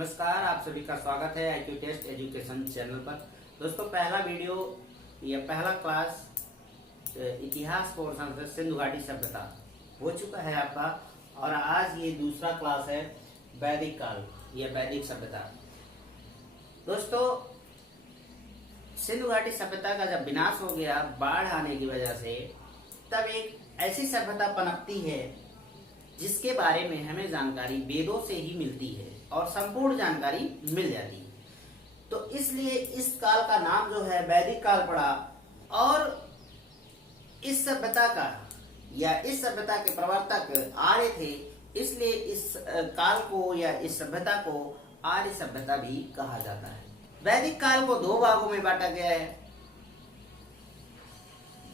नमस्कार, आप सभी का स्वागत है IQ टेस्ट एजुकेशन चैनल पर। दोस्तों, पहला वीडियो या पहला क्लास इतिहास पोर्शन से सिंधु घाटी सभ्यता हो चुका है आपका, और आज ये दूसरा क्लास है वैदिक काल या वैदिक सभ्यता। दोस्तों, सिंधु घाटी सभ्यता का जब विनाश हो गया बाढ़ आने की वजह से, तब एक ऐसी सभ्यता पनपती है जिसके बारे में हमें जानकारी वेदों से ही मिलती है और संपूर्ण जानकारी मिल जाती है। तो इसलिए इस काल का नाम जो है वैदिक काल पड़ा, और इस सभ्यता का या इस सभ्यता के प्रवर्तक आर्य थे, इसलिए इस काल को या इस सभ्यता को आर्य सभ्यता भी कहा जाता है। वैदिक काल को दो भागों में बांटा गया है,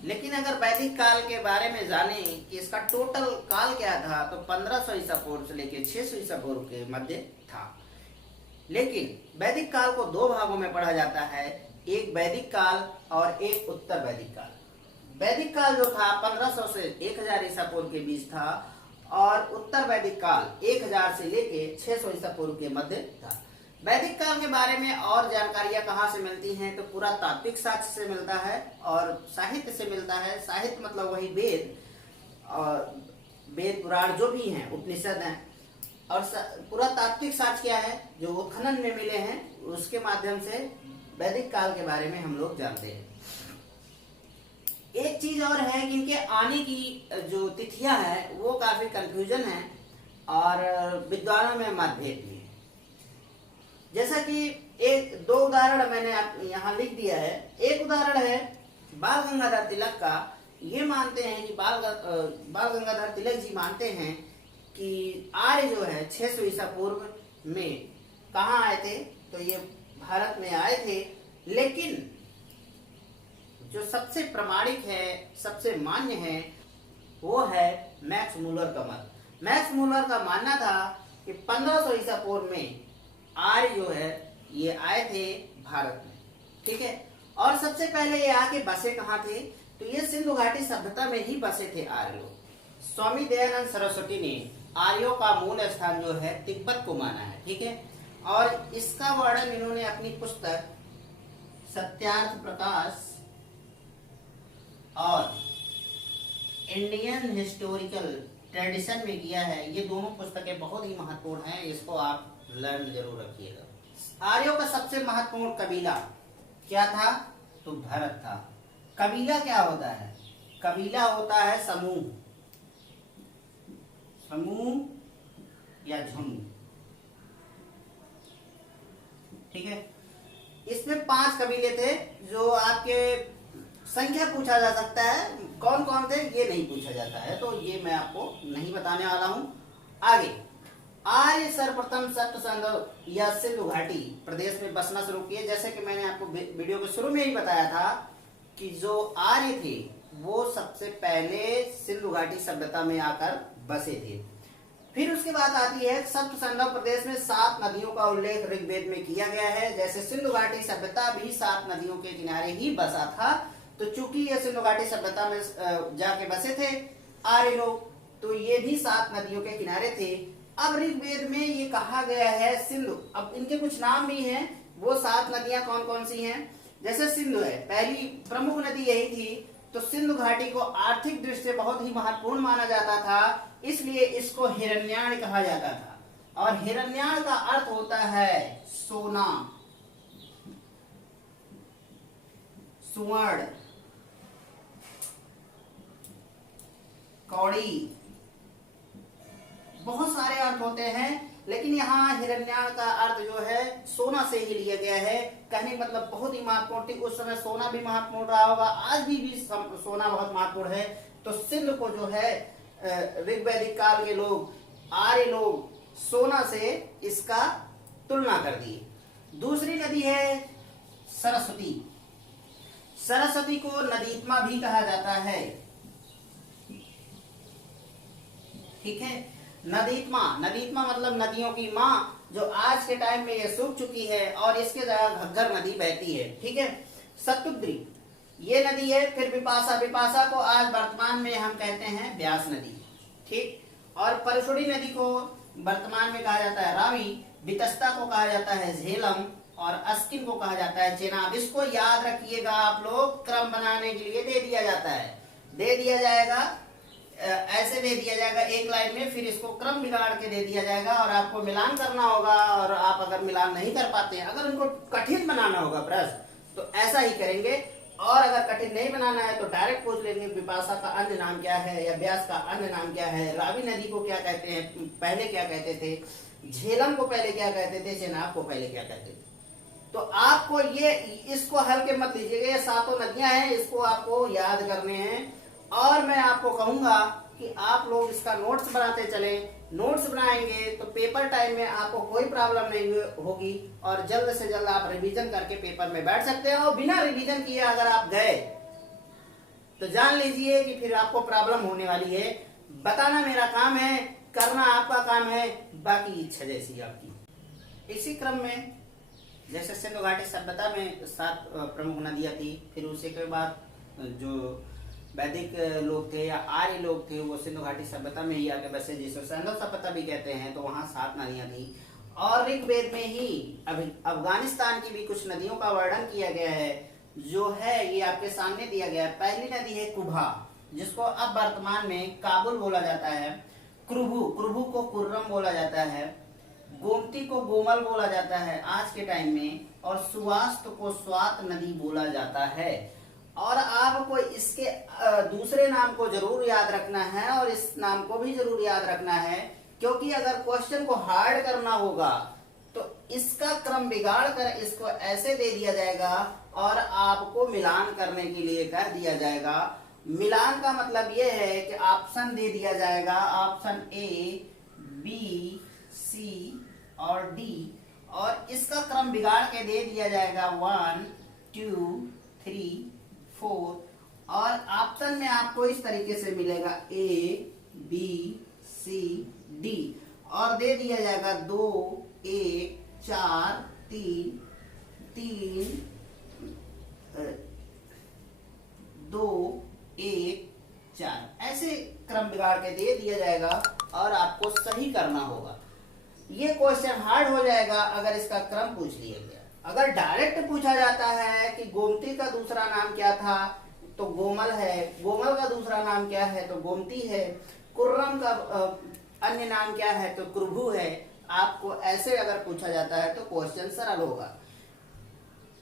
लेकिन अगर वैदिक काल के बारे में जाने कि इसका टोटल काल क्या था, तो 1500 ईसा पूर्व से लेकर 600 ईसा पूर्व के मध्य था। लेकिन वैदिक काल को दो भागों में पढ़ा जाता है, एक वैदिक काल और एक उत्तर वैदिक काल। वैदिक काल जो था 1500 से 1000 ईसा पूर्व के बीच था, और उत्तर वैदिक काल 1000 से लेकर 600 ईसा पूर्व के मध्य था। वैदिक काल के बारे में और जानकारियां कहाँ से मिलती हैं, तो पूरा तात्विक साक्ष्य से मिलता है और साहित्य से मिलता है। साहित्य मतलब वही वेद और वेद पुराण जो भी हैं, उपनिषद हैं, और पूरा तात्विक साक्ष्य क्या है जो उत्खनन में मिले हैं, उसके माध्यम से वैदिक काल के बारे में हम लोग जानते हैं। एक चीज और है कि इनके आने की जो तिथियां हैं वो काफी कंफ्यूजन है और विद्वानों में मतभेद भी है। जैसा कि एक दो उदाहरण मैंने यहाँ लिख दिया है। एक उदाहरण है बाल गंगाधर तिलक का। ये मानते हैं कि बाल गंगाधर तिलक जी मानते हैं कि आर्य जो है 600 ईसा पूर्व में कहाँ आए थे, तो ये भारत में आए थे। लेकिन जो सबसे प्रामाणिक है, सबसे मान्य है, वो है मैक्स मूलर का मत। मैक्स मूलर का मानना था कि 1500 ईसा पूर्व में आर्य जो है ये आए थे भारत में, ठीक है। और सबसे पहले ये आके बसे कहाँ थे, तो ये सिंधु घाटी सभ्यता में ही बसे थे आर्य लोग। स्वामी दयानंद सरस्वती ने आर्यों का मूल स्थान जो है तिब्बत को माना है, ठीक है। और इसका वर्णन इन्होंने अपनी पुस्तक सत्यार्थ प्रकाश और इंडियन हिस्टोरिकल ट्रेडिशन में किया है। ये दोनों पुस्तकें बहुत ही महत्वपूर्ण हैं, इसको आप लर्न जरूर रखिएगा। आर्यों का सबसे महत्वपूर्ण कबीला क्या था, तो भरत था। कबीला क्या होता है, कबीला होता है समूह, समूह या झुंड, ठीक है। इसमें 5 कबीले थे। जो आपके संख्या पूछा जा सकता है, कौन कौन थे ये नहीं पूछा जाता है, तो ये मैं आपको नहीं बताने वाला हूं। आगे, आर्य सर्वप्रथम सप्त सिंधु या सिंधु घाटी प्रदेश में बसना शुरू किए। जैसे कि मैंने आपको वीडियो के शुरू में ही बताया था कि जो आर्य थे वो सबसे पहले सिंधु घाटी सभ्यता में आकर बसे थे। फिर उसके बाद आती है सप्त सिंधु प्रदेश में 7 नदियों का उल्लेख ऋग्वेद में किया गया है। जैसे सिंधु घाटी सभ्यता भी 7 नदियों के किनारे ही बसा था, तो चूंकि ये सिंधु घाटी सभ्यता में जाके बसे थे आर्य लोग, तो ये भी 7 नदियों के किनारे थे। अब ऋग्वेद में ये कहा गया है सिंधु, अब इनके कुछ नाम भी हैं। वो 7 नदियां कौन कौन सी हैं, जैसे सिंधु है, पहली प्रमुख नदी यही थी। तो सिंधु घाटी को आर्थिक दृष्टि से बहुत ही महत्वपूर्ण माना जाता था, इसलिए इसको हिरण्याण कहा जाता था। और हिरण्याण का अर्थ होता है सोना, सुवर्ण, कौड़ी, बहुत सारे अर्थ होते हैं, लेकिन यहाँ हिरण्याण का अर्थ जो है सोना से ही लिया गया है। कहने मतलब बहुत ही महत्वपूर्ण थी। उस समय सोना भी महत्वपूर्ण रहा होगा, आज भी सोना बहुत महत्वपूर्ण है। तो सिंध को जो है ऋग्वैदिक काल के लोग, आर्य लोग, सोना से इसका तुलना कर दिए। दूसरी नदी है सरस्वती। सरस्वती को नदीत्मा भी कहा जाता है, ठीक है। नदीत्मा, नदीत्मा मतलब नदियों की माँ, जो आज के टाइम में ये सूख चुकी है और इसके जगह घग्गर नदी बहती है, ठीक है। सतुद्री ये नदी है। फिर विपाशा, विपाशा को आज वर्तमान में हम कहते हैं व्यास नदी, ठीक। और परशुड़ी नदी को वर्तमान में कहा जाता है रावी। वितस्ता को कहा जाता है झेलम और अस्किन को कहा जाता है चेनाब। इसको याद रखिएगा आप लोग, क्रम बनाने के लिए दे दिया जाता है, दे दिया जाएगा, ऐसे दे दिया जाएगा एक लाइन में, फिर इसको क्रम बिगाड़ के दे दिया जाएगा और आपको मिलान करना होगा। और आप अगर मिलान नहीं कर पाते हैं, अगर उनको कठिन बनाना होगा प्रश्न तो ऐसा ही करेंगे, और अगर कठिन नहीं बनाना है तो डायरेक्ट पूछ लेंगे विपाशा का अन्य नाम क्या है, या व्यास का अन्य नाम क्या है, रावी नदी को क्या कहते हैं, पहले क्या कहते थे, झेलम को पहले क्या कहते थे, चेनाब को पहले क्या कहते थे। तो आपको ये इसको हल्के मत लीजिएगा, ये सातों नदियां हैं, इसको आपको याद करने हैं। और मैं आपको कहूंगा कि आप लोग इसका नोट्स बनाते चले, नोट्स बनाएंगे तो पेपर टाइम में आपको कोई प्रॉब्लम नहीं होगी और जल्द से जल्द आप रिवीजन करके पेपर में बैठ सकते हैं। और बिना रिवीजन किए अगर आप गए तो जान लीजिए कि फिर आपको प्रॉब्लम होने वाली है। बताना मेरा काम है, करना आपका काम है, बाकी इच्छा जैसी आपकी। इसी क्रम में जैसे सिंधु घाटी सभ्यता में 7 प्रमुख नदियां थी, फिर उसी के बाद जो वैदिक लोग थे या आर्य लोग थे वो सिंधु घाटी सभ्यता में ही आके बसे, जिसे सिंधु सभ्यता भी कहते हैं, तो वहाँ 7 नदियां थी। और ऋग्वेद में ही अफगानिस्तान की भी कुछ नदियों का वर्णन किया गया है, जो है ये आपके सामने दिया गया है। पहली नदी है कुभा, जिसको अब वर्तमान में काबुल बोला जाता है। क्रुभु को कुर्रम बोला जाता है। गोमती को गोमल बोला जाता है आज के टाइम में, और सुवास्त को स्वात नदी बोला जाता है। और आपको इसके दूसरे नाम को जरूर याद रखना है और इस नाम को भी जरूर याद रखना है, क्योंकि अगर क्वेश्चन को हार्ड करना होगा तो इसका क्रम बिगाड़ कर इसको ऐसे दे दिया जाएगा और आपको मिलान करने के लिए कह दिया जाएगा। मिलान का मतलब यह है कि ऑप्शन दे दिया जाएगा, ऑप्शन ए, बी, सी और डी, और इसका क्रम बिगाड़ के दे दिया जाएगा 1 2 3 4, और ऑप्शन में आपको इस तरीके से मिलेगा ए, बी, सी, डी, और दे दिया जाएगा 2 1 4 3 3 2 1 4, ऐसे क्रम बिगाड़ के दे दिया जाएगा और आपको सही करना होगा। ये क्वेश्चन हार्ड हो जाएगा अगर इसका क्रम पूछ लिया गया। अगर डायरेक्ट पूछा जाता है कि गोमती का दूसरा नाम क्या था, तो गोमल है। गोमल का दूसरा नाम क्या है, तो गोमती है। कुर्रम का अन्य नाम क्या है, तो क्रुभु है। आपको ऐसे अगर पूछा जाता है तो क्वेश्चन सरल होगा।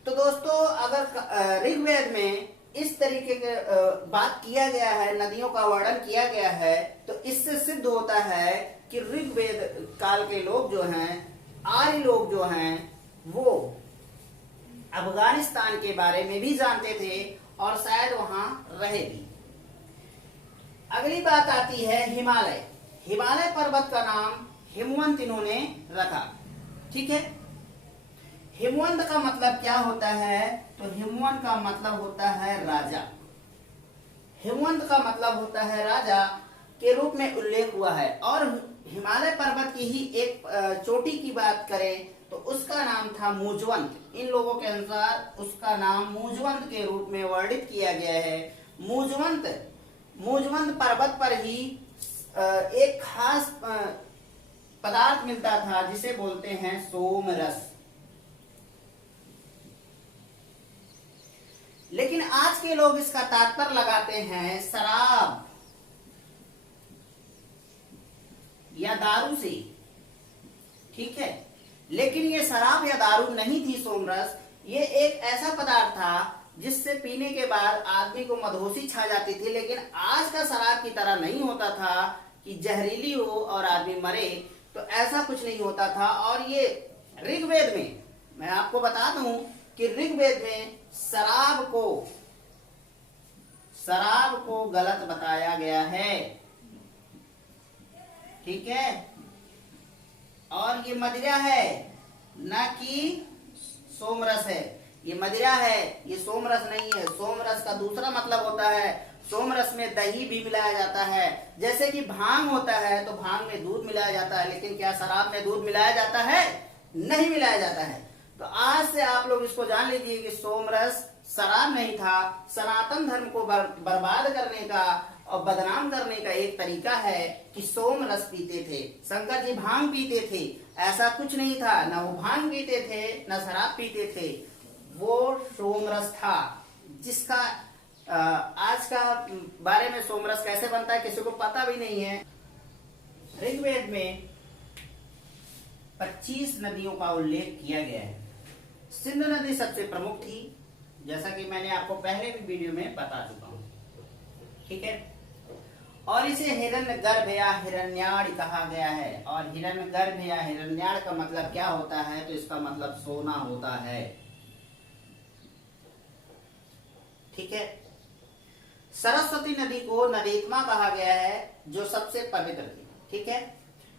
तो दोस्तों, अगर ऋग्वेद में इस तरीके के बात किया गया है, नदियों का वर्णन किया गया है, तो इससे सिद्ध होता है कि ऋग्वेद काल के लोग जो हैं, आर्य लोग जो हैं, वो अफगानिस्तान के बारे में भी जानते थे और शायद वहां रहे भी। अगली बात आती है हिमालय। हिमालय पर्वत का नाम हिमवंत इन्होंने रखा, ठीक है। हिमवंत का मतलब क्या होता है, तो हिमवंत का मतलब होता है राजा। हिमवंत का मतलब होता है राजा के रूप में उल्लेख हुआ है। और हिमालय पर्वत की ही एक चोटी की बात करें तो उसका नाम था मुजवंत। इन लोगों के अनुसार उसका नाम मुजवंत के रूप में वर्णित किया गया है। मुजवंत पर्वत पर ही एक खास पदार्थ मिलता था जिसे बोलते हैं सोमरस। लेकिन आज के लोग इसका तात्पर्य लगाते हैं शराब या दारू से, ठीक है। लेकिन ये शराब या दारू नहीं थी सोमरस। ये एक ऐसा पदार्थ था जिससे पीने के बाद आदमी को मदहोशी छा जाती थी। लेकिन आज का शराब की तरह नहीं होता था कि जहरीली हो और आदमी मरे, तो ऐसा कुछ नहीं होता था। और ये ऋग्वेद में, मैं आपको बता दूं कि ऋग्वेद में शराब को गलत बताया गया है, ठीक है। और ये मदिरा है, न कि सोमरस है। ये मदिरा है, ये सोमरस नहीं है। सोमरस का दूसरा मतलब होता है, सोमरस में दही भी मिलाया जाता है। जैसे कि भांग होता है तो भांग में दूध मिलाया जाता है, लेकिन क्या शराब में दूध मिलाया जाता है? नहीं मिलाया जाता है। तो आज से आप लोग इसको जान लीजिए कि सोमरस शराब नहीं था। सनातन धर्म को बर्बाद करने का और बदनाम करने का एक तरीका है कि सोमरस पीते थे। शंकर जी भांग पीते थे, ऐसा कुछ नहीं था, न वो भांग पीते थे न शराब पीते थे, वो सोमरस था। जिसका आज का बारे में सोमरस कैसे बनता है किसी को पता भी नहीं है। ऋग्वेद में 25 नदियों का उल्लेख किया गया है। सिंधु नदी सबसे प्रमुख थी, जैसा कि मैंने आपको पहले भी वीडियो में बता चुका हूं, ठीक है। और इसे हिरण्यगर्भ या हिरण्याड़ कहा गया है। और हिरण्यगर्भ या हिरण्याड़ का मतलब क्या होता है, तो इसका मतलब सोना होता है, ठीक है। सरस्वती नदी को नदीत्मा कहा गया है, जो सबसे पवित्र थी, ठीक है।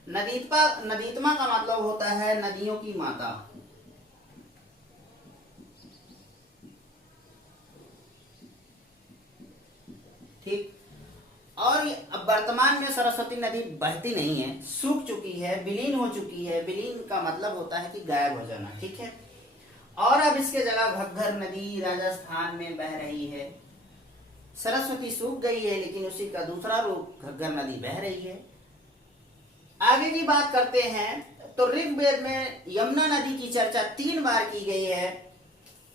नदीत्मा का मतलब होता है नदियों की माता, ठीक। और अब वर्तमान में सरस्वती नदी बहती नहीं है, सूख चुकी है, विलीन हो चुकी है। विलीन का मतलब होता है कि गायब हो जाना, ठीक है। और अब इसके जगह घग्गर नदी राजस्थान में बह रही है। सरस्वती सूख गई है, लेकिन उसी का दूसरा रूप घग्गर नदी बह रही है। आगे की बात करते हैं तो ऋग्वेद में यमुना नदी की चर्चा 3 बार की गई है,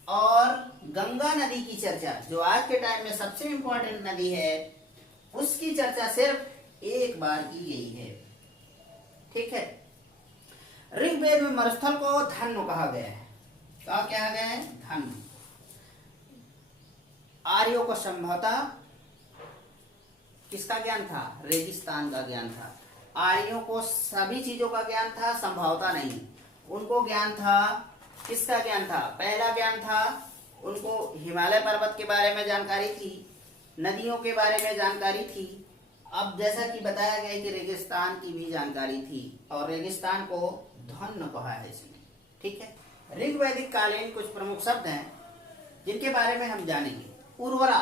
और गंगा नदी की चर्चा, जो आज के टाइम में सबसे इंपॉर्टेंट नदी है, उसकी चर्चा सिर्फ 1 बार की गई है, ठीक है। ऋग्वेद में मरुस्थल को धन्व कहा गया है। क्या कहा गया है? धन्व। आर्यों को संभवतः किसका ज्ञान था? रेगिस्तान का ज्ञान था। आर्यों को सभी चीजों का ज्ञान था, संभवतः नहीं। उनको ज्ञान था, किसका ज्ञान था? पहला ज्ञान था उनको हिमालय पर्वत के बारे में जानकारी थी, नदियों के बारे में जानकारी थी। अब जैसा कि बताया गया कि रेगिस्तान की भी जानकारी थी, और रेगिस्तान को धन्व कहा है इसने, ठीक है। ऋग्वैदिक कालीन कुछ प्रमुख शब्द हैं जिनके बारे में हम जानेंगे। उर्वरा,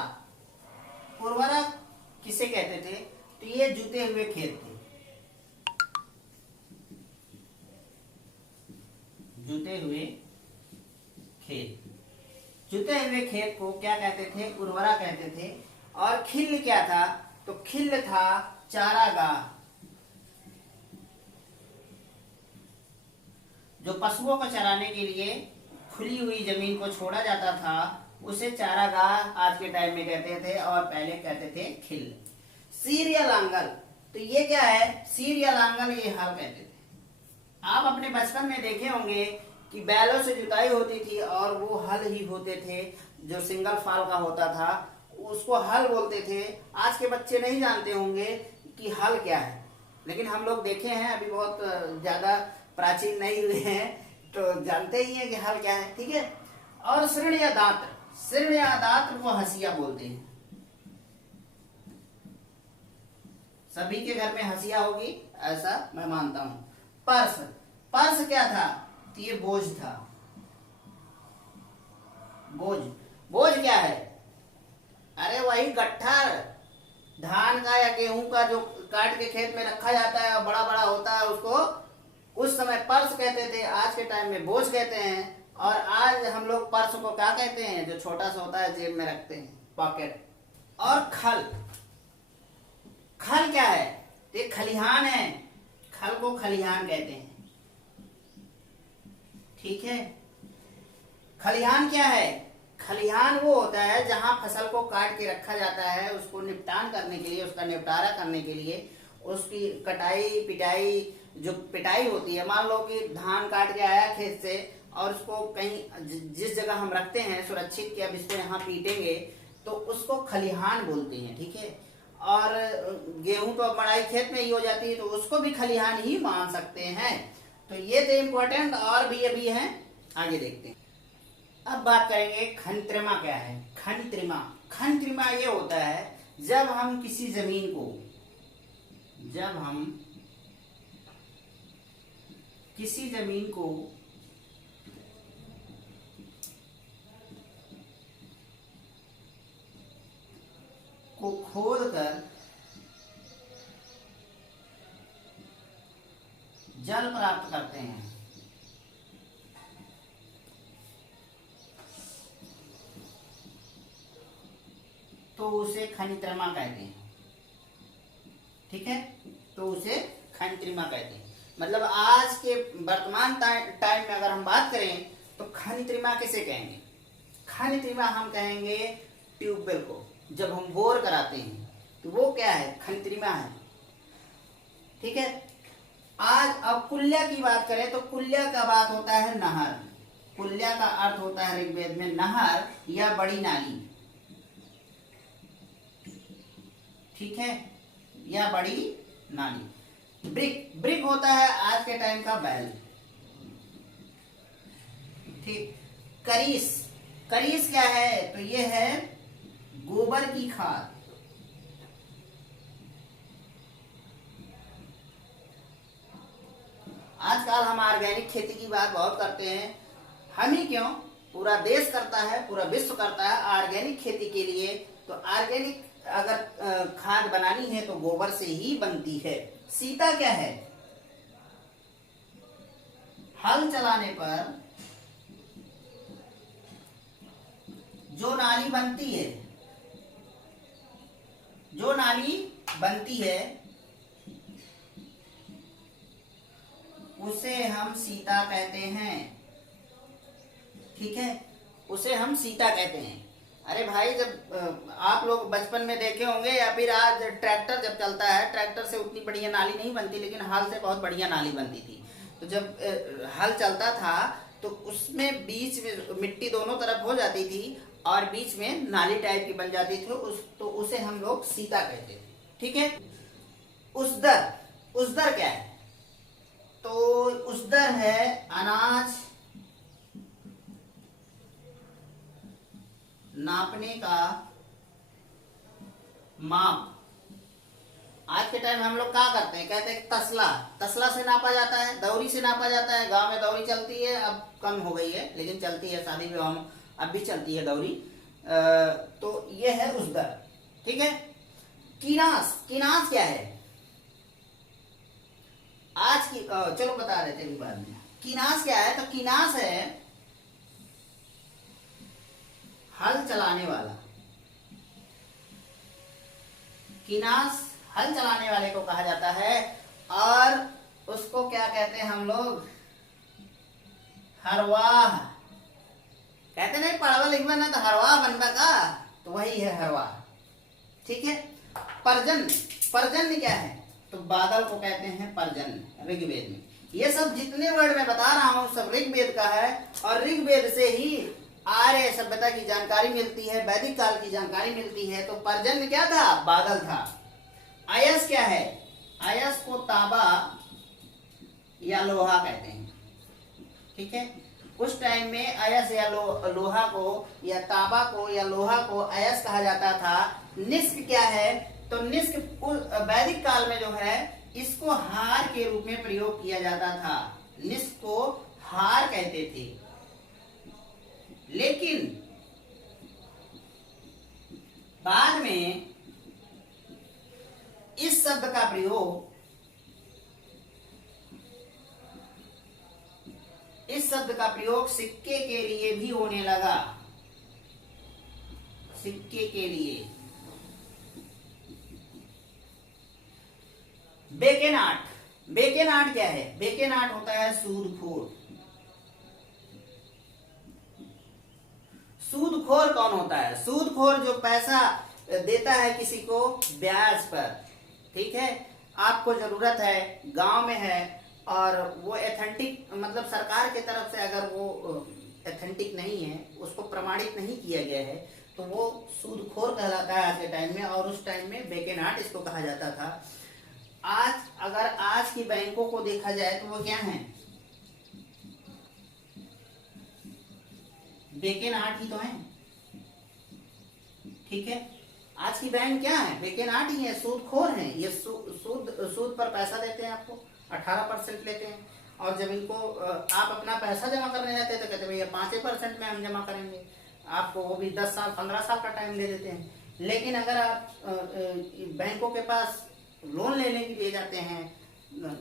उर्वरा किसे कहते थे? तो ये जुते हुए खेत थे, जुते हुए खेत। जुते हुए खेत को क्या कहते थे? उर्वरा कहते थे। और खिल्ल क्या था? तो खिल्ल था चारागाह, जो पशुओं को चराने के लिए खुली हुई जमीन को छोड़ा जाता था, उसे चारागाह आज के टाइम में कहते थे, और पहले कहते थे खिल्ल। सीर या लांगल, तो ये क्या है? सीर या लांगल, ये हल कहते थे। आप अपने बचपन में देखे होंगे कि बैलों से जुताई होती थी, और वो हल ही होते थे, जो सिंगल फाल का होता था, उसको हल बोलते थे। आज के बच्चे नहीं जानते होंगे कि हल क्या है, लेकिन हम लोग देखे हैं, अभी बहुत ज्यादा प्राचीन नहीं हुए हैं तो जानते ही हैं कि हल क्या है, ठीक है। और शृण या दात्र, शृण या दात्र को हसिया बोलते हैं। सभी के घर में हसिया होगी, ऐसा मैं मानता हूं। पर्स, पर्स क्या था? तो ये बोझ था, बोझ। बोझ क्या है? अरे वही गट्ठर, धान का या गेहूं का जो काट के खेत में रखा जाता है और बड़ा बड़ा होता है, उसको उस समय पर्स कहते थे, आज के टाइम में बोझ कहते हैं। और आज हम लोग पर्स को क्या कहते हैं? जो छोटा सा होता है, जेब में रखते हैं, पॉकेट। और खल, खल क्या है? ये खलिहान है, खल को खलिहान कहते हैं, ठीक है। खलिहान क्या है? खलिहान वो होता है जहां फसल को काट के रखा जाता है, उसको निपटान करने के लिए, उसका निपटारा करने के लिए, उसकी कटाई पिटाई, जो पिटाई होती है। मान लो कि धान काट के आया खेत से, और उसको कहीं जिस जगह हम रखते हैं सुरक्षित कि अब इसको यहाँ पीटेंगे, तो उसको खलिहान बोलते हैं, ठीक है। और गेहूं तो मड़ाई खेत में ही हो जाती है, तो उसको भी खलिहान ही मान सकते हैं। तो ये तो इम्पोर्टेंट, और भी अभी हैं, आगे देखते हैं। अब बात करेंगे खंत्रिमा क्या है। खंत्रिमा, खंत्रिमा ये होता है जब हम किसी जमीन को, जब हम किसी जमीन को खोद कर जल प्राप्त करते हैं, तो उसे खनित्रिमा कहते हैं, ठीक है। तो उसे खनित्रिमा कहते हैं। मतलब आज के वर्तमान टाइम में अगर हम बात करें तो खनित्रिमा किसे कहेंगे? खनित्रिमा हम कहेंगे ट्यूबवेल को, जब हम बोर कराते हैं तो वो क्या है? खनित्रिमा है। ठीक है। आज अब कुल्या की बात करें तो कुल्या का बात होता है नहर। कुल्या का अर्थ होता है ऋग्वेद में नहर या बड़ी नाली। ठीक है, या बड़ी नाली। ब्रिक, ब्रिक होता है आज के टाइम का बैल। ठीक। करीस, करीस क्या है? तो ये है गोबर की खाद। आजकल हम ऑर्गेनिक खेती की बात बहुत करते हैं। हम ही क्यों, पूरा देश करता है, पूरा विश्व करता है ऑर्गेनिक खेती के लिए। तो ऑर्गेनिक अगर खाद बनानी है तो गोबर से ही बनती है। सीता क्या है? हल चलाने पर जो नाली बनती है, जो नाली बनती है उसे हम सीता कहते हैं। ठीक है, उसे हम सीता कहते हैं। अरे भाई, जब आप लोग बचपन में देखे होंगे या फिर आज ट्रैक्टर जब चलता है, ट्रैक्टर से उतनी बढ़िया नाली नहीं बनती, लेकिन हल से बहुत बढ़िया नाली बनती थी। तो जब हल चलता था तो उसमें बीच में मिट्टी दोनों तरफ हो जाती थी और बीच में नाली टाइप की बन जाती थी, तो उसे हम लोग सीता कहते थे। ठीक है। उसदर, उसदर क्या है? तो उसदर है अनाज नापने का माप। आज के टाइम में हम लोग क्या करते हैं? कहते हैं तसला, तसला से नापा जाता है, दौरी से नापा जाता है। गांव में दौरी चलती है, अब कम हो गई है लेकिन चलती है, शादी विवाह में अब भी चलती है दौरी। तो ये है उसदर। ठीक है। कीनास, कीनास क्या है? आज की चलो बता रहे थे अभी बाद में। कीनास क्या है? तो कीनास है हल चलाने वाला। कीनास हल चलाने वाले को कहा जाता है। और उसको क्या कहते हैं हम लोग? हरवाह कहते नहीं, पढ़वा लिखवा ना तो हरवाह बनवा का, तो वही है हरवाह। ठीक है। परजन, परजन्य क्या है? तो बादल को कहते हैं परजन्य ऋग्वेद में। ये सब जितने वर्ड मैं बता रहा हूं सब ऋग्वेद का है, और ऋग्वेद से ही आर्य सभ्यता की जानकारी मिलती है, वैदिक काल की जानकारी मिलती है। तो पर्जन्य क्या था? बादल था। अयस क्या है? अयस को तांबा या लोहा कहते हैं। ठीक है। उस टाइम में अयस या लोहा को या तांबा को या लोहा को अयस कहा जाता था। निष्क क्या है? तो निष्क वैदिक काल में जो है इसको हार के रूप में प्रयोग किया जाता था। निष्क को हार कहते थे। लेकिन बाद में इस शब्द का प्रयोग, इस शब्द का प्रयोग सिक्के के लिए भी होने लगा। सिक्के के लिए। बेकेनाट, बेकेनाट क्या है? बेकेनाट होता है सूदखोर। सूदखोर कौन होता है? सूदखोर जो पैसा देता है किसी को ब्याज पर। ठीक है। आपको जरूरत है, गांव में है, और वो एथेंटिक मतलब सरकार की तरफ से अगर वो एथेंटिक नहीं है, उसको प्रमाणित नहीं किया गया है, तो वो सूदखोर कहलाता है आज के टाइम में। और उस टाइम में बेकेनाट इसको कहा जाता था। आज अगर आज की बैंकों को देखा जाए तो वो क्या है? बेकेनाट ही तो है। ठीक है। आज की बैंक क्या है? बेकेनाट ही है, सूदखोर है। ये सूद पर पैसा देते हैं, आपको 18% लेते हैं। और जब इनको आप अपना पैसा जमा करने जाते हैं तो कहते हैं भैया 5% में हम जमा करेंगे, आपको वो भी 10 साल 15 साल का टाइम ले देते हैं। लेकिन अगर आप बैंकों के पास लोन लेने के लिए जाते हैं,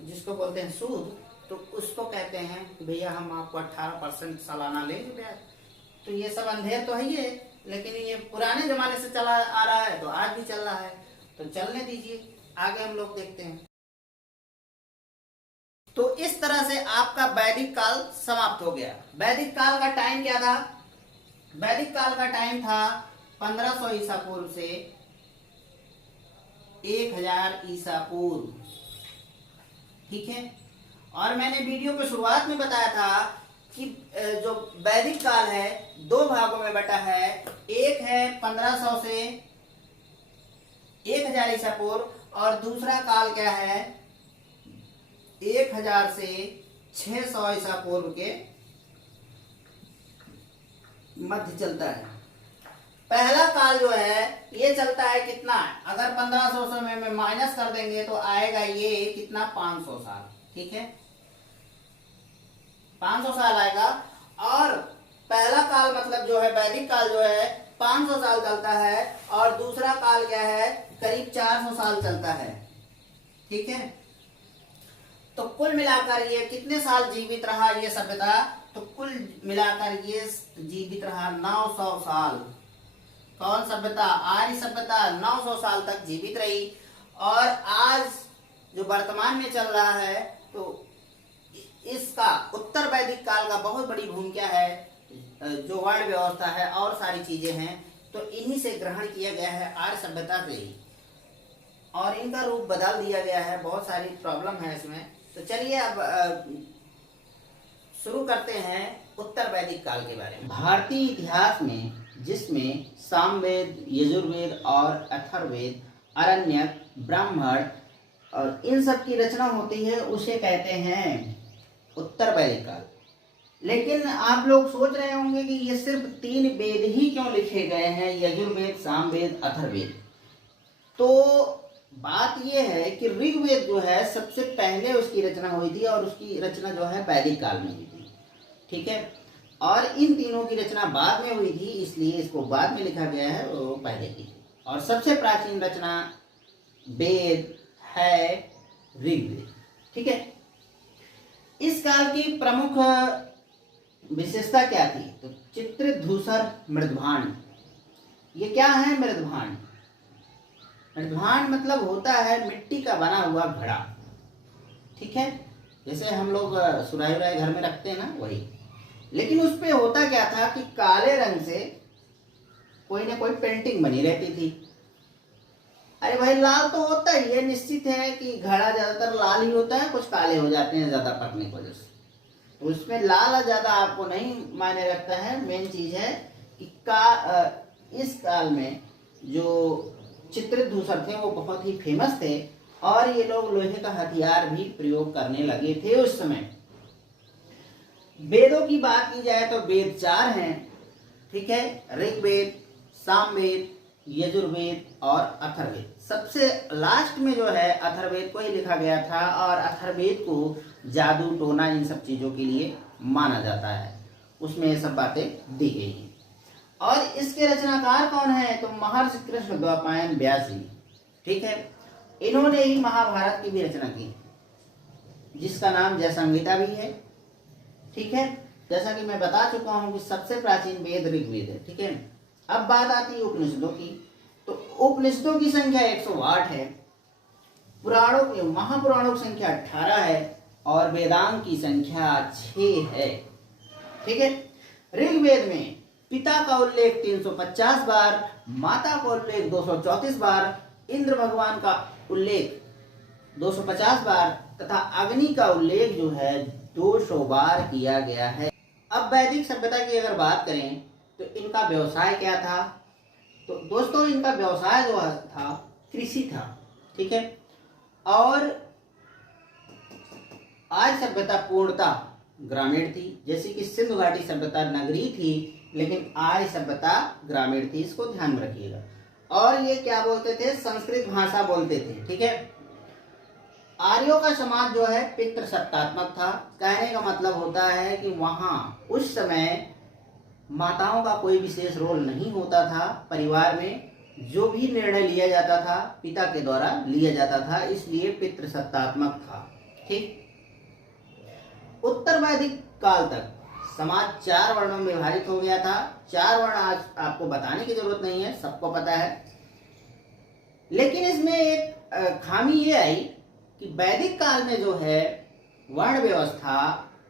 जिसको बोलते हैं सूद, तो उसको कहते हैं भैया हम आपको 18% सालाना लेंगे ब्याज। तो ये सब अंधेर तो है ही है, लेकिन ये पुराने जमाने से चला आ रहा है तो आज भी चल रहा है, तो चलने दीजिए, आगे हम लोग देखते हैं। तो इस तरह से आपका वैदिक काल समाप्त हो गया। वैदिक काल का टाइम क्या था? वैदिक काल का टाइम था 1500 ईसा पूर्व से 1000 ईसा पूर्व। ठीक है। और मैंने वीडियो की शुरुआत में बताया था कि जो वैदिक काल है दो भागों में बटा है। एक है 1500 से 1000 ईसा पूर्व और दूसरा काल क्या है 1000 से 600 ईसा पूर्व के मध्य चलता है। पहला काल जो है ये चलता है कितना, अगर 1500 से में माइनस कर देंगे तो आएगा ये कितना 500 साल। ठीक है, 500 साल आएगा। और पहला काल मतलब जो है वैदिक काल जो है 500 साल चलता है और दूसरा काल क्या है करीब 400 साल चलता है। ठीक है, तो कुल मिलाकर ये कितने साल जीवित रहा ये सभ्यता, तो कुल मिलाकर ये जीवित रहा 900 साल। कौन सभ्यता? आर्य सभ्यता 900 साल तक जीवित रही। और आज जो वर्तमान में चल रहा है तो इसका उत्तर वैदिक काल का बहुत बड़ी भूमिका है, जो वर्ण व्यवस्था है और सारी चीजें हैं तो इन्हीं से ग्रहण किया गया है, आर्य सभ्यता से ही, और इनका रूप बदल दिया गया है। बहुत सारी प्रॉब्लम है इसमें। तो चलिए अब शुरू करते हैं उत्तर वैदिक काल के बारे में। भारतीय इतिहास में जिसमें सामवेद, यजुर्वेद और अथर्ववेद, आरण्यक, ब्राह्मण और इन सब की रचना होती है उसे कहते हैं उत्तर वैदिक काल। लेकिन आप लोग सोच रहे होंगे कि ये सिर्फ 3 वेद ही क्यों लिखे गए हैं, यजुर्वेद, सामवेद, अथर्ववेद। तो बात यह है कि ऋग्वेद जो है सबसे पहले उसकी रचना हुई थी और उसकी रचना जो है वैदिक काल में हुई थी। ठीक है, और इन तीनों की रचना बाद में हुई थी इसलिए इसको बाद में लिखा गया है, वो पहले की। और सबसे प्राचीन रचना वेद है ऋग्वेद। ठीक है, इस काल की प्रमुख विशेषता क्या थी? तो चित्रित धूसर मृदभांड। ये क्या है मृदभांड? मृदभांड मतलब होता है मिट्टी का बना हुआ घड़ा। ठीक है, जैसे हम लोग सुराही उराही घर में रखते हैं ना, वही। लेकिन उस पे होता क्या था कि काले रंग से कोई ना कोई पेंटिंग बनी रहती थी। अरे भाई लाल तो होता ही है, निश्चित है कि घड़ा ज्यादातर लाल ही होता है, कुछ काले हो जाते हैं ज्यादा पकने की वजह से। तो उसमें लाल ज्यादा आपको नहीं मायने रखता है। मेन चीज है कि इस काल में जो चित्रित धूसर थे वो बहुत ही फेमस थे और ये लोग लोहे का हथियार भी प्रयोग करने लगे थे उस समय। वेदों की बात की जाए तो वेद 4 हैं। ठीक है, ऋग्वेद, सामवेद, यजुर्वेद और अथर्ववेद। सबसे लास्ट में जो है अथर्ववेद को ही लिखा गया था और अथर्ववेद को जादू टोना इन सब चीजों के लिए माना जाता है, उसमें ये सब बातें दी गई हैं। और इसके रचनाकार कौन है? तो महर्षि कृष्ण द्वैपायन व्यास जी। ठीक है, इन्होंने ही महाभारत की भी रचना की जिसका नाम जय संहिता भी है। ठीक है, जैसा कि मैं बता चुका हूं कि सबसे प्राचीन वेद ऋग्वेद है। ठीक है, अब बात आती है उपनिषदों की। तो उपनिषदों की संख्या 108 है, पुराणों की महापुराणों की संख्या 18 है और वेदांत की संख्या 6 है। ठीक है, ऋग्वेद में पिता का उल्लेख 350 बार, माता का उल्लेख 234 बार, इंद्र भगवान का उल्लेख 250 बार तथा अग्नि का उल्लेख जो है 200 बार किया गया है। अब वैदिक सभ्यता की अगर बात करें तो इनका व्यवसाय क्या था? तो दोस्तों इनका व्यवसाय जो था कृषि था। ठीक है, और आज सभ्यता पूर्णतः ग्रामीण थी, जैसे कि सिंधु घाटी सभ्यता नगरीय थी लेकिन आर्य सभ्यता ग्रामीण थी, इसको ध्यान में रखिएगा। और ये क्या बोलते थे? संस्कृत भाषा बोलते थे। ठीक है, आर्यों का समाज जो है पितृसत्तात्मक था। कहने का मतलब होता है कि वहां उस समय माताओं का कोई विशेष रोल नहीं होता था परिवार में, जो भी निर्णय लिया जाता था पिता के द्वारा लिया जाता था, इसलिए पितृसत्तात्मक था। ठीक, उत्तर वैदिक काल तक समाज 4 वर्णों में विभाजित हो गया था। 4 वर्ण आज आपको बताने की जरूरत नहीं है, सबको पता है। लेकिन इसमें एक खामी ये आई कि वैदिक काल में जो है वर्ण व्यवस्था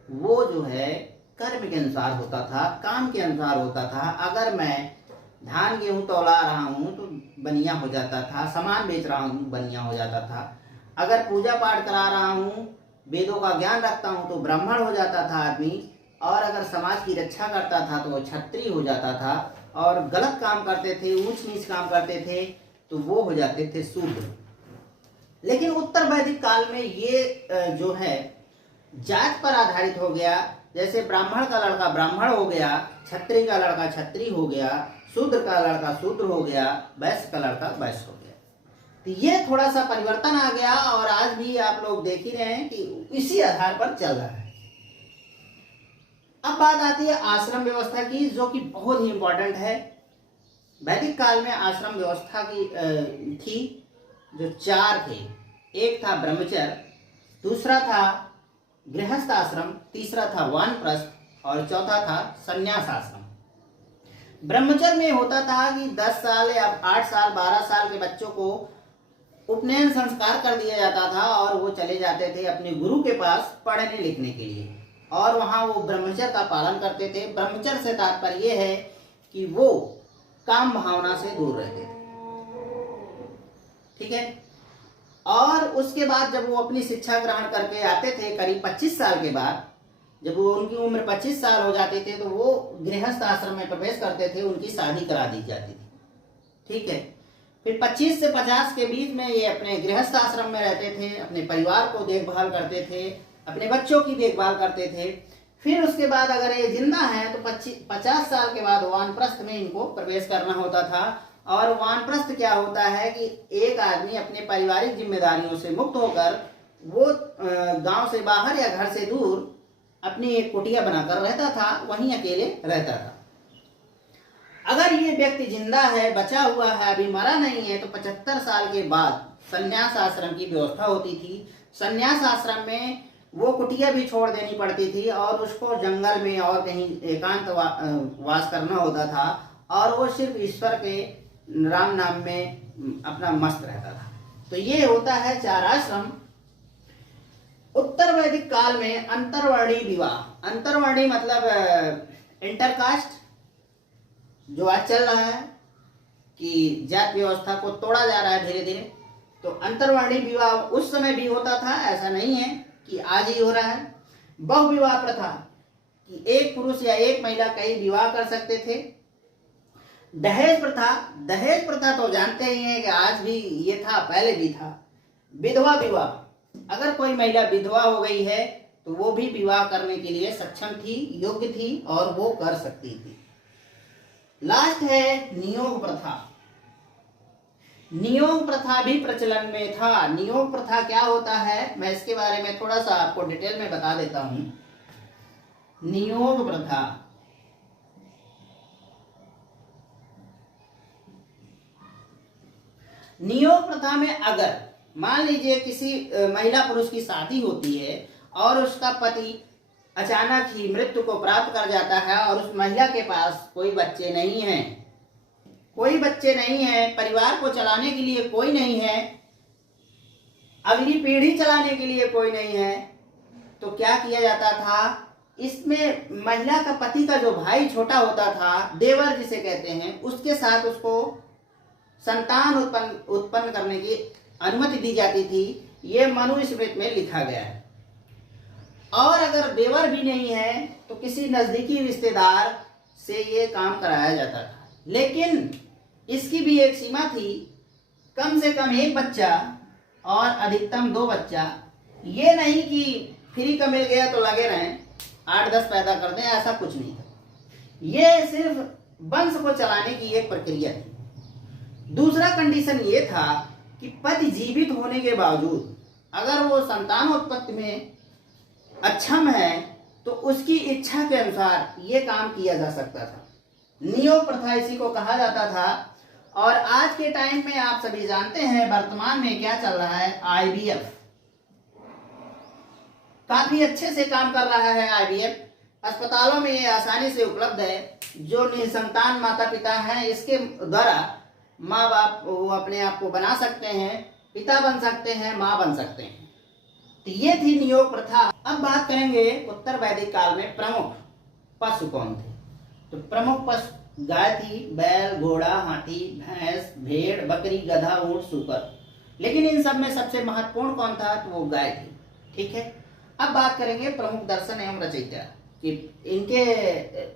वो जो है कर्म के अनुसार होता था, काम के अनुसार होता था। अगर मैं धान गेहूं तौला रहा हूं तो बनिया हो जाता था, सामान बेच रहा हूं बनिया हो जाता था। अगर पूजा पाठ करा रहा हूं, वेदों का ज्ञान रखता हूं तो ब्राह्मण हो जाता था आदमी। और अगर समाज की रक्षा करता था तो वो क्षत्रिय हो जाता था। और गलत काम करते थे, ऊंच नीच काम करते थे तो वो हो जाते थे शूद्र। लेकिन उत्तर वैदिक काल में ये जो है जात पर आधारित हो गया। जैसे ब्राह्मण का लड़का ब्राह्मण हो गया, क्षत्रिय का लड़का क्षत्रिय हो गया, शूद्र का लड़का शूद्र हो गया, वैश्य का लड़का वैश्य हो गया। तो ये थोड़ा सा परिवर्तन आ गया और आज भी आप लोग देख ही रहे हैं कि इसी आधार पर चल रहा है। अब बात आती है आश्रम व्यवस्था की, जो कि बहुत ही इंपॉर्टेंट है। वैदिक काल में आश्रम व्यवस्था की थी जो 4 थे। एक था ब्रह्मचर्य, दूसरा था गृहस्थ आश्रम, तीसरा था वानप्रस्थ और चौथा था संन्यास आश्रम। ब्रह्मचर्य में होता था कि 10 साल या 8 साल 12 साल के बच्चों को उपनयन संस्कार कर दिया जाता था और वो चले जाते थे अपने गुरु के पास पढ़ने लिखने के लिए, और वहां वो ब्रह्मचर्य का पालन करते थे। ब्रह्मचर्य से तात्पर्य ये है कि वो काम भावना से दूर रहते थे, ठीक है। और उसके बाद जब वो अपनी शिक्षा ग्रहण करके आते थे करीब 25 साल के बाद, जब वो उनकी उम्र 25 साल हो जाती थी तो वो गृहस्थ आश्रम में प्रवेश करते थे, उनकी शादी करा दी जाती थी, ठीक है। फिर 25 से 50 के बीच में ये अपने गृहस्थ आश्रम में रहते थे, अपने परिवार को देखभाल करते थे, अपने बच्चों की देखभाल करते थे। फिर उसके बाद अगर ये जिंदा है तो 50 साल के बाद वानप्रस्थ में इनको प्रवेश करना होता था। और वानप्रस्थ क्या होता है कि एक आदमी अपने पारिवारिक जिम्मेदारियों से मुक्त होकर वो गांव से बाहर या घर से दूर अपनी एक कुटिया बनाकर रहता था, वहीं अकेले रहता था। अगर ये व्यक्ति जिंदा है, बचा हुआ है, अभी मरा नहीं है, तो 75 साल के बाद संन्यास आश्रम की व्यवस्था होती थी। संन्यास आश्रम में वो कुटिया भी छोड़ देनी पड़ती थी और उसको जंगल में और कहीं एकांत वास करना होता था, और वो सिर्फ ईश्वर के राम नाम में अपना मस्त रहता था। तो ये होता है 4 आश्रम। उत्तर वैदिक काल में अंतर्वर्णीय विवाह, अंतर्वर्णीय मतलब इंटरकास्ट, जो आज चल रहा है कि जात व्यवस्था को तोड़ा जा रहा है धीरे धीरे। तो अंतर्वर्णीय विवाह उस समय भी होता था, ऐसा नहीं है कि आज ही हो रहा है। बहुविवाह प्रथा कि एक पुरुष या एक महिला कई विवाह कर सकते थे। दहेज प्रथा, दहेज प्रथा तो जानते ही हैं कि आज भी ये था, पहले भी था। विधवा विवाह, अगर कोई महिला विधवा हो गई है तो वो भी विवाह करने के लिए सक्षम थी, योग्य थी और वो कर सकती थी। लास्ट है नियोग प्रथा। नियोग प्रथा भी प्रचलन में था। नियोग प्रथा क्या होता है, मैं इसके बारे में थोड़ा सा आपको डिटेल में बता देता हूं। नियोग प्रथा नियोग प्रथा में अगर मान लीजिए किसी महिला पुरुष की शादी होती है और उसका पति अचानक ही मृत्यु को प्राप्त कर जाता है और उस महिला के पास कोई बच्चे नहीं हैं, कोई बच्चे नहीं है, परिवार को चलाने के लिए कोई नहीं है, अगली पीढ़ी चलाने के लिए कोई नहीं है, तो क्या किया जाता था, इसमें महिला का पति का जो भाई छोटा होता था, देवर जिसे कहते हैं, उसके साथ उसको संतान उत्पन्न करने की अनुमति दी जाती थी। ये मनुस्मृति में लिखा गया है। और अगर देवर भी नहीं है तो किसी नजदीकी रिश्तेदार से ये काम कराया जाता था। लेकिन इसकी भी एक सीमा थी, कम से कम 1 बच्चा और अधिकतम 2 बच्चा। ये नहीं कि फ्री का मिल गया तो लगे रहें 8-10 पैदा कर दें, ऐसा कुछ नहीं था। ये सिर्फ वंश को चलाने की एक प्रक्रिया थी। दूसरा कंडीशन ये था कि पति जीवित होने के बावजूद अगर वो संतान उत्पत्ति में अक्षम है तो उसकी इच्छा के अनुसार ये काम किया जा सकता था। नियोग प्रथा इसी को कहा जाता था। और आज के टाइम में आप सभी जानते हैं वर्तमान में क्या चल रहा है, IVF काफी अच्छे से काम कर रहा है। IVF अस्पतालों में ये आसानी से उपलब्ध है। जो निसंतान माता पिता हैं, इसके द्वारा माँ बाप वो अपने आप को बना सकते हैं, पिता बन सकते हैं, माँ बन सकते हैं, तो ये थी नियोग प्रथा। अब बात करेंगे उत्तर वैदिक काल में प्रमुख पशु कौन थे। तो प्रमुख पशु गाय थी, बैल, घोड़ा, हाथी, भैंस, भेड़, बकरी, गधा, ऊंट, सूकर। लेकिन इन सब में सबसे महत्वपूर्ण कौन था, तो वो गाय थी। ठीक है। अब बात करेंगे प्रमुख दर्शन एवं रचयिता कि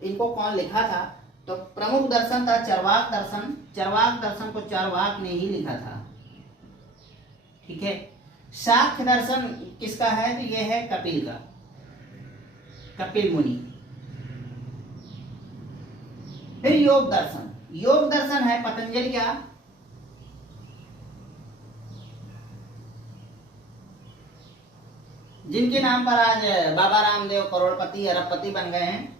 इनको कौन लिखा था। तो प्रमुख दर्शन था चरवाक दर्शन। चरवाक दर्शन को चारवाक ने ही लिखा था। ठीक है। शाक्य दर्शन किसका है, तो यह है कपिल का, कपिल मुनि। फिर योग दर्शन, योग दर्शन है पतंजलि का। जिनके नाम पर आज बाबा रामदेव करोड़पति अरबपति बन गए हैं।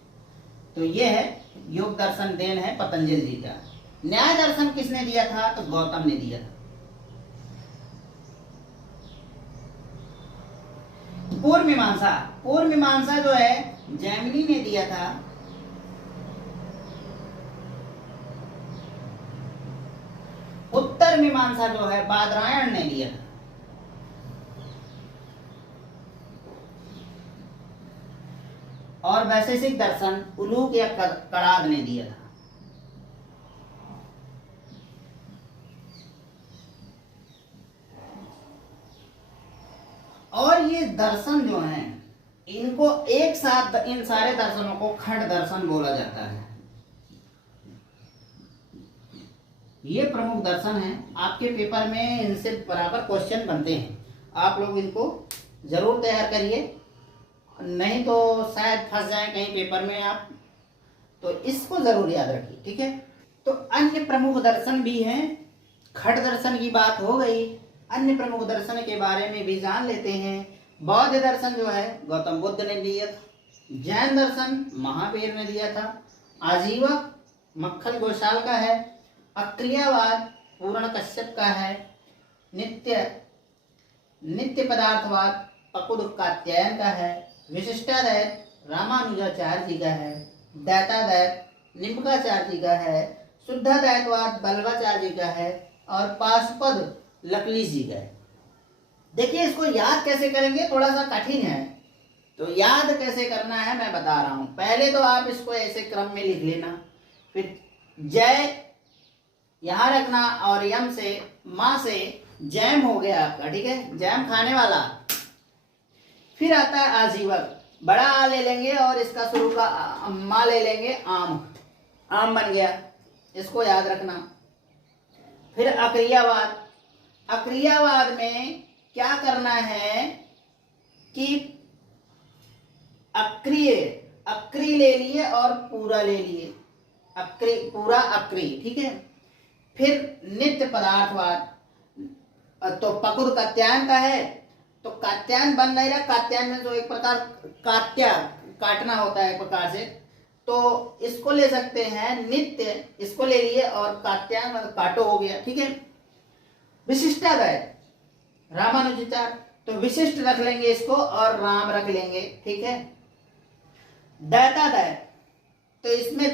तो ये है योग दर्शन, देन है पतंजलि जी का। न्याय दर्शन किसने दिया था, तो गौतम ने दिया था। पूर्व मीमांसा, पूर्व मीमांसा जो है जैमिनी ने दिया था। उत्तर मीमांसा जो है बादरायण ने दिया था। और वैशेषिक दर्शन उलूक या कड़ाद ने दिया था। और ये दर्शन जो हैं, इनको एक साथ, इन सारे दर्शनों को खंड दर्शन बोला जाता है। ये प्रमुख दर्शन हैं। आपके पेपर में इनसे बराबर क्वेश्चन बनते हैं। आप लोग इनको जरूर तैयार करिए, नहीं तो शायद फंस जाए कहीं पेपर में आप। तो इसको जरूर याद रखिए। ठीक है। तो अन्य प्रमुख दर्शन भी हैं। खट दर्शन की बात हो गई, अन्य प्रमुख दर्शन के बारे में भी जान लेते हैं। बौद्ध दर्शन जो है गौतम बुद्ध ने दिया था। जैन दर्शन महावीर ने दिया था। आजीवक मक्खन घोषाल का है। अक्रियावाद पूर्ण कश्यप का है। नित्य पदार्थवाद पकुड़ कात्यायन का है। विशिष्टाद्वैत रामानुजाचार्य जी का है। दैताद्वैत निम्बकाचार्य जी का है। शुद्धाद्वैतवाद बल्लभाचार्य जी का है। और पाशुपद लकली जी का है। देखिए इसको याद कैसे करेंगे, थोड़ा सा कठिन है। तो याद कैसे करना है मैं बता रहा हूं। पहले तो आप इसको ऐसे क्रम में लिख लेना, फिर जय यहां रखना और यम से मां से जैम हो गया आपका। ठीक है, जैम खाने वाला। फिर आता है आजीवक, बड़ा आ ले लेंगे और इसका शुरू का मां ले लेंगे, आम, आम बन गया, इसको याद रखना। फिर अक्रियावाद, अक्रियावाद में क्या करना है कि अक्रिय, अक्री ले लिए और पूरा ले लिए, अक्री पूरा अक्री। ठीक है। फिर नित्य पदार्थवाद, तो पकुड़ कात्यायन का है, तो कात्यायन बन नहीं रहा। कात्यायन में जो एक प्रकार कात्या काटना होता है एक प्रकार से, तो इसको ले सकते हैं नित्य, इसको ले लिए और कात्यायन मतलब काटो हो गया। ठीक है। विशिष्टाद्वैत रामानुजाचार्य, तो विशिष्ट रख लेंगे इसको और राम रख लेंगे। ठीक है। दैताद्वैत, तो इसमें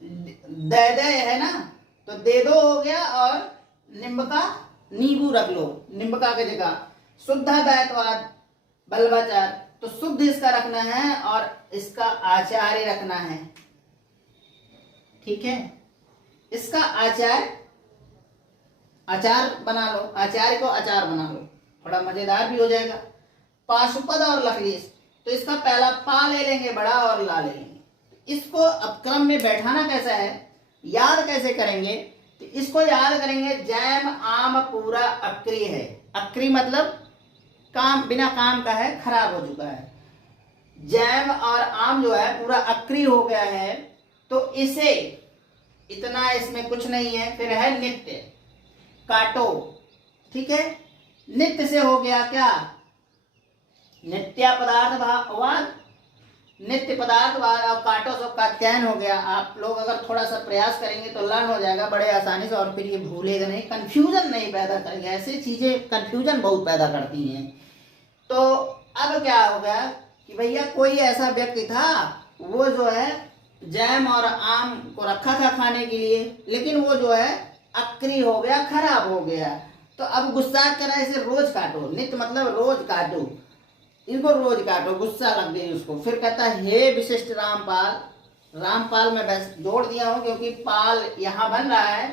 दय दय है ना, तो दे दो हो गया और निम्बका नींबू रख लो निम्बका की जगह। शुद्धाद्वैतवाद बल्लभाचार्य, तो शुद्ध इसका रखना है और इसका आचार्य रखना है। ठीक है। इसका आचार्य अचार बना लो, आचार्य को अचार बना लो, थोड़ा मजेदार भी हो जाएगा। पाशुपद और लकलीस, तो इसका पहला पा ले लेंगे बड़ा और ला ले लेंगे। इसको अब क्रम में बैठाना कैसा है, याद कैसे करेंगे, तो इसको याद करेंगे जैम आम पूरा अक्री है। अक्री मतलब काम, बिना काम का है, खराब हो चुका है। जैम और आम जो है पूरा अक्री हो गया है, तो इसे इतना, इसमें कुछ नहीं है। फिर है नित्य, काटो। ठीक है। नित्य से हो गया क्या, नित्य पदार्थवाद, नित्य पदार्थवाद और काटो सब कात्यायन हो गया। आप लोग अगर थोड़ा सा प्रयास करेंगे तो लर्न हो जाएगा बड़े आसानी से, और फिर ये भूलेगा नहीं, कंफ्यूजन नहीं पैदा करेंगे। ऐसी चीजें कंफ्यूजन बहुत पैदा करती हैं। तो अब क्या हो गया कि भैया कोई ऐसा व्यक्ति था, वो जो है जैम और आम को रखा था खाने के लिए, लेकिन वो जो है अक्री हो गया, खराब हो गया। तो अब गुस्सा करा, इसे रोज काटो। नित्य मतलब रोज काटो, इनको रोज काटो, गुस्सा लग गई उसको। फिर कहता है हे विशिष्ट रामपाल, रामपाल में बस जोड़ दिया हूं क्योंकि पाल यहाँ बन रहा है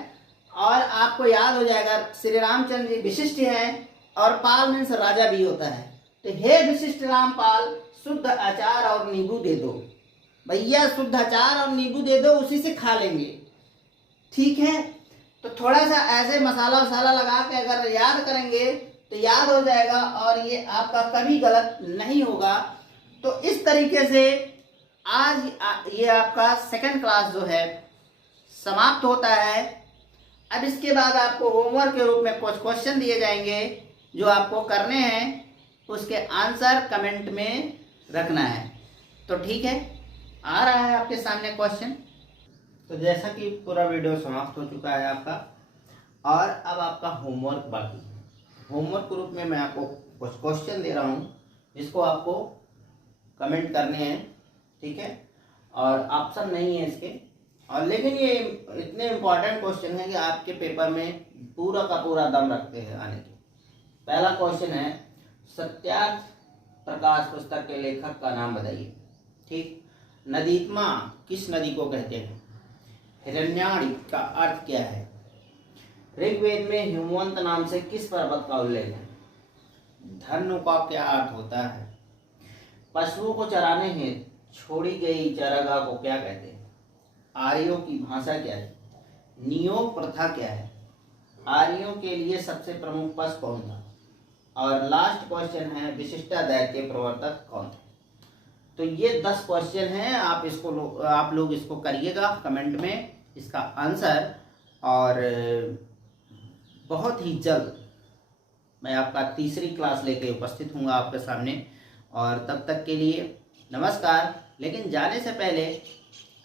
और आपको याद हो जाएगा श्री रामचंद्र जी विशिष्ट हैं और पाल मीन्स राजा भी होता है। तो हे विशिष्ट रामपाल शुद्ध अचार और नींबू दे दो। भैया शुद्ध अचार और नींबू दे दो, उसी से खा लेंगे, ठीक है। तो थोड़ा सा ऐसे मसाला वसाला लगा के अगर याद करेंगे तो याद हो जाएगा और ये आपका कभी गलत नहीं होगा। तो इस तरीके से आज ये आपका सेकंड क्लास जो है समाप्त होता है। अब इसके बाद आपको होमवर्क के रूप में कुछ क्वेश्चन दिए जाएंगे जो आपको करने हैं, उसके आंसर कमेंट में रखना है। तो ठीक है, आ रहा है आपके सामने क्वेश्चन। तो जैसा कि पूरा वीडियो समाप्त हो चुका है आपका, और अब आपका होमवर्क बाकी है। होमवर्क के रूप में मैं आपको कुछ क्वेश्चन दे रहा हूँ जिसको आपको कमेंट करने हैं, ठीक है। और ऑप्शन नहीं है इसके, और लेकिन ये इतने इम्पोर्टेंट क्वेश्चन है कि आपके पेपर में पूरा का पूरा दम रखते हैं आने के। पहला क्वेश्चन है सत्यार्थ प्रकाश पुस्तक के लेखक का नाम बताइए, ठीक। नदीत्मा किस नदी को कहते हैं? हिरण्याणी का अर्थ क्या है? ऋग्वेद में हिमवंत नाम से किस पर्वत का उल्लेख है? धनु का क्या अर्थ होता है? पशुओं को चराने हेतु छोड़ी गई चरागाह को क्या कहते हैं? आर्यों की भाषा क्या है? नियोग प्रथा क्या है? आर्यों के लिए सबसे प्रमुख पशु कौन था? और लास्ट क्वेश्चन है विशिष्टाद्वैत के प्रवर्तक कौन थे? तो ये 10 क्वेश्चन हैं, आप लोग इसको करिएगा कमेंट में इसका आंसर। और बहुत ही जल्द मैं आपका तीसरी क्लास लेके उपस्थित हूँगा आपके सामने। और तब तक के लिए नमस्कार। लेकिन जाने से पहले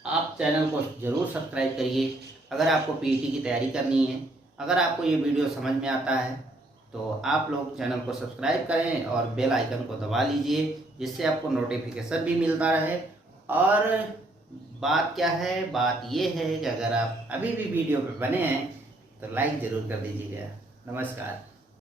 आप चैनल को ज़रूर सब्सक्राइब करिए अगर आपको पीईटी की तैयारी करनी है। अगर आपको ये वीडियो समझ में आता है तो आप लोग चैनल को सब्सक्राइब करें और बेल आइकन को दबा लीजिए, जिससे आपको नोटिफिकेशन भी मिलता रहे। और बात क्या है, बात ये है कि अगर आप अभी भी वीडियो पे बने हैं तो लाइक ज़रूर कर दीजिएगा। नमस्कार।